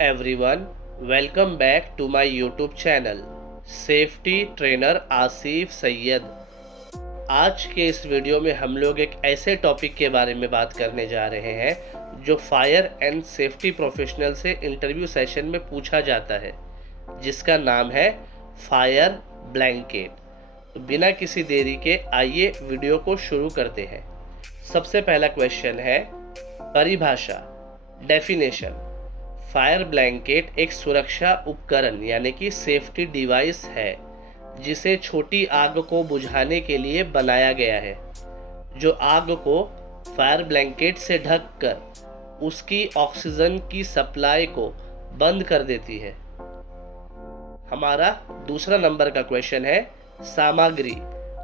everyone, welcome back to my YouTube channel safety trainer Asif Syed. आज के इस वीडियो में हम लोग एक ऐसे टॉपिक के बारे में बात करने जा रहे हैं जो फायर एंड सेफ्टी प्रोफेशनल से इंटरव्यू सेशन में पूछा जाता है, जिसका नाम है फायर ब्लैंकेट। तो बिना किसी देरी के आइए वीडियो को शुरू करते हैं। सबसे पहला क्वेश्चन है परिभाषा, डेफिनेशन। फायर ब्लैंकेट एक सुरक्षा उपकरण यानी कि सेफ्टी डिवाइस है जिसे छोटी आग को बुझाने के लिए बनाया गया है, जो आग को फायर ब्लैंकेट से ढककर उसकी ऑक्सीजन की सप्लाई को बंद कर देती है। हमारा दूसरा नंबर का क्वेश्चन है सामग्री,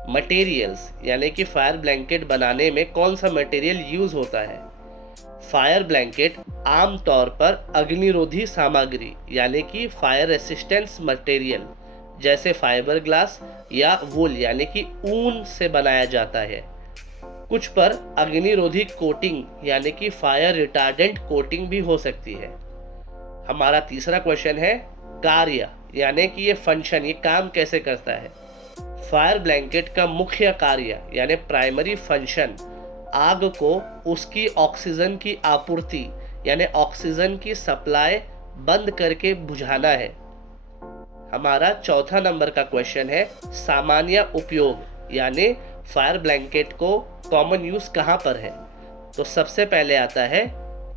मटेरियल्स, यानी कि फायर ब्लैंकेट बनाने में कौन सा मटेरियल यूज होता है। फायर ब्लैंकेट आमतौर पर अग्निरोधी सामग्री यानी कि फायर रेसिस्टेंस मटेरियल जैसे फाइबर ग्लास या वूल यानी कि ऊन से बनाया जाता है। कुछ पर अग्निरोधी कोटिंग यानी कि फायर रिटार्डेंट कोटिंग भी हो सकती है। हमारा तीसरा क्वेश्चन है कार्य, यानी कि ये फंक्शन, ये काम कैसे करता है। फायर ब्लैंकेट का मुख्य कार्य यानी प्राइमरी फंक्शन आग को उसकी ऑक्सीजन की आपूर्ति यानी ऑक्सीजन की सप्लाई बंद करके बुझाना है। हमारा चौथा नंबर का क्वेश्चन है सामान्य उपयोग, यानी फायर ब्लैंकेट को कॉमन यूज कहाँ पर है। तो सबसे पहले आता है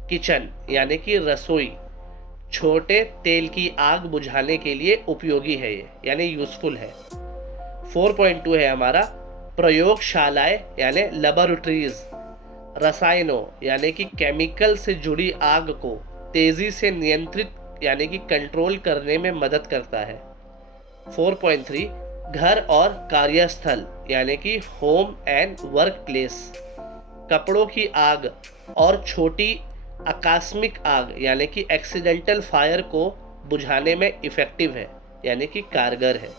किचन यानी कि रसोई, छोटे तेल की आग बुझाने के लिए उपयोगी है ये, यानी यूजफुल है। 4.2 है हमारा प्रयोगशालाएं यानी लेबोरेटरीज, रसायनों यानी कि केमिकल से जुड़ी आग को तेजी से नियंत्रित यानी कि कंट्रोल करने में मदद करता है। 4.3 घर और कार्यस्थल यानी कि होम एंड वर्क प्लेस, कपड़ों की आग और छोटी आकस्मिक आग यानी कि एक्सीडेंटल फायर को बुझाने में इफेक्टिव है यानी कि कारगर है।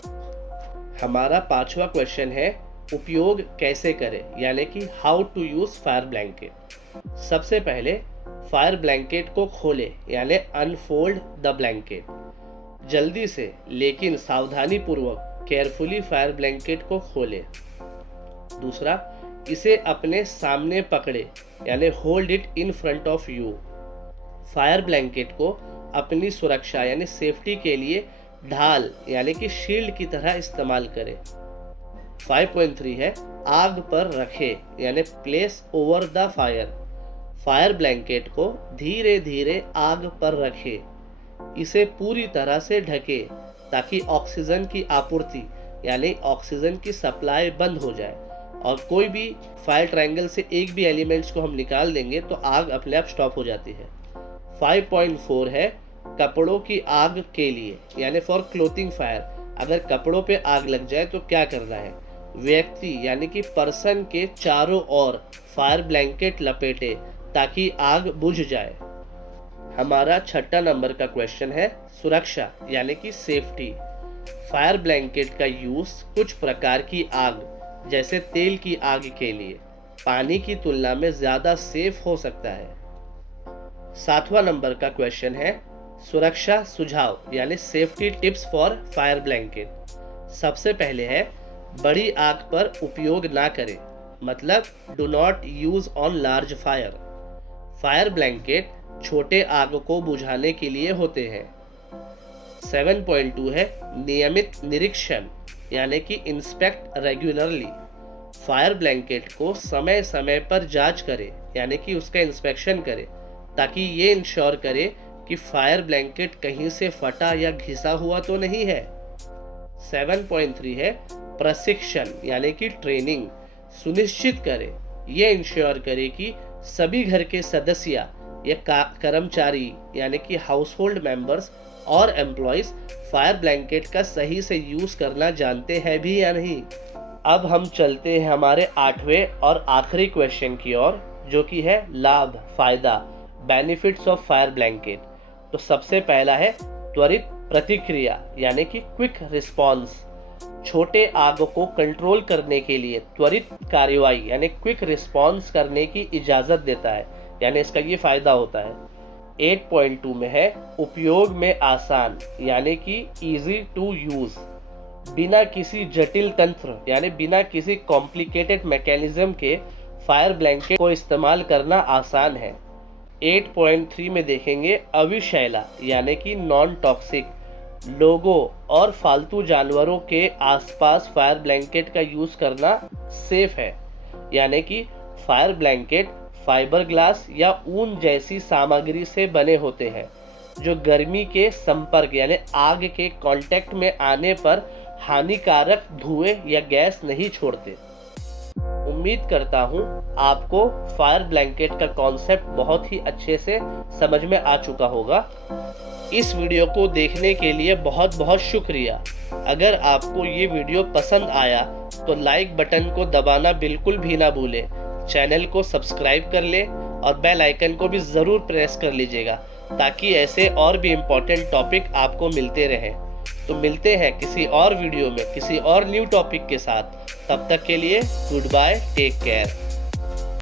हमारा पांचवा क्वेश्चन है उपयोग कैसे करें यानी कि how to use fire blanket. सबसे पहले फायर ब्लैंकेट को खोलें यानी अनफोल्ड द ब्लैंकेट। जल्दी से लेकिन सावधानी पूर्वक केयरफुली फायर ब्लैंकेट को खोलें। दूसरा, इसे अपने सामने पकड़े यानी hold it in front of you. Fire blanket को अपनी सुरक्षा यानी सेफ्टी के लिए ढाल यानी कि शील्ड की तरह इस्तेमाल करें। 5.3 है आग पर रखे यानी place over the fire. Fire blanket को धीरे धीरे आग पर रखे, इसे पूरी तरह से ढके ताकि ऑक्सीजन की आपूर्ति यानी ऑक्सीजन की सप्लाई बंद हो जाए, और कोई भी फायर ट्रायंगल से एक भी एलिमेंट्स को हम निकाल देंगे तो आग अपने आप स्टॉप हो जाती है। 5.4 है कपड़ों की आग के लिए यानी फॉर क्लोथिंग फायर। अगर कपड़ों पे आग लग जाए तो क्या करना है, व्यक्ति यानी कि पर्सन के चारों ओर फायर ब्लैंकेट लपेटे ताकि आग बुझ जाए। हमारा छठा नंबर का क्वेश्चन है सुरक्षा यानी कि सेफ्टी। फायर ब्लैंकेट का यूज कुछ प्रकार की आग जैसे तेल की आग के लिए पानी की तुलना में ज्यादा सेफ हो सकता है। 7वां नंबर का क्वेश्चन है सुरक्षा सुझाव यानी safety tips for fire blanket. सबसे पहले है बड़ी आग पर उपयोग ना करें, मतलब do not use on large fire. Fire blanket छोटे आग को बुझाने के लिए होते हैं। 7.2 है नियमित निरीक्षण यानी कि इंस्पेक्ट रेगुलरली। फायर ब्लैंकेट को समय समय पर जांच करें यानी कि उसका इंस्पेक्शन करें ताकि ये इंश्योर करे कि फायर ब्लैंकेट कहीं से फटा या घिसा हुआ तो नहीं है। 7.3 है प्रशिक्षण यानी कि ट्रेनिंग। सुनिश्चित करें, ये इंश्योर करे कि सभी घर के सदस्य या कर्मचारी यानी कि हाउस होल्ड मेंबर्स और एम्प्लॉयज फायर ब्लैंकेट का सही से यूज करना जानते हैं भी या नहीं। अब हम चलते हैं हमारे 8वें और आखिरी क्वेश्चन की ओर, जो कि है लाभ, फायदा, बेनिफिट्स ऑफ फायर ब्लैंकेट। तो सबसे पहला है त्वरित प्रतिक्रिया यानी कि क्विक रिस्पॉन्स। छोटे आग को कंट्रोल करने के लिए त्वरित कार्रवाई यानी क्विक रिस्पॉन्स करने की इजाज़त देता है, यानी इसका ये फायदा होता है। 8.2 में है उपयोग में आसान यानी कि इजी टू यूज, बिना किसी जटिल तंत्र यानी बिना किसी कॉम्प्लिकेटेड मैकेनिज्म के फायर ब्लैंकेट को इस्तेमाल करना आसान है। 8.3 में देखेंगे अविषैला यानी कि नॉन टॉक्सिक, लोगों और फालतू जानवरों के आसपास फायर ब्लैंकेट का यूज़ करना सेफ है, यानी कि फायर ब्लैंकेट फाइबर ग्लास या ऊन जैसी सामग्री से बने होते हैं जो गर्मी के संपर्क यानी आग के कांटेक्ट में आने पर हानिकारक धुएं या गैस नहीं छोड़ते। उम्मीद करता हूँ आपको फायर ब्लैंकेट का कॉन्सेप्ट बहुत ही अच्छे से समझ में आ चुका होगा। इस वीडियो को देखने के लिए बहुत बहुत शुक्रिया। अगर आपको ये वीडियो पसंद आया तो लाइक बटन को दबाना बिल्कुल भी ना भूलें, चैनल को सब्सक्राइब कर लें और बेल आइकन को भी ज़रूर प्रेस कर लीजिएगा ताकि ऐसे और भी इम्पोर्टेंट टॉपिक आपको मिलते रहें। तो मिलते हैं किसी और वीडियो में किसी और न्यू टॉपिक के साथ। तब तक के लिए गुड बाय, टेक केयर।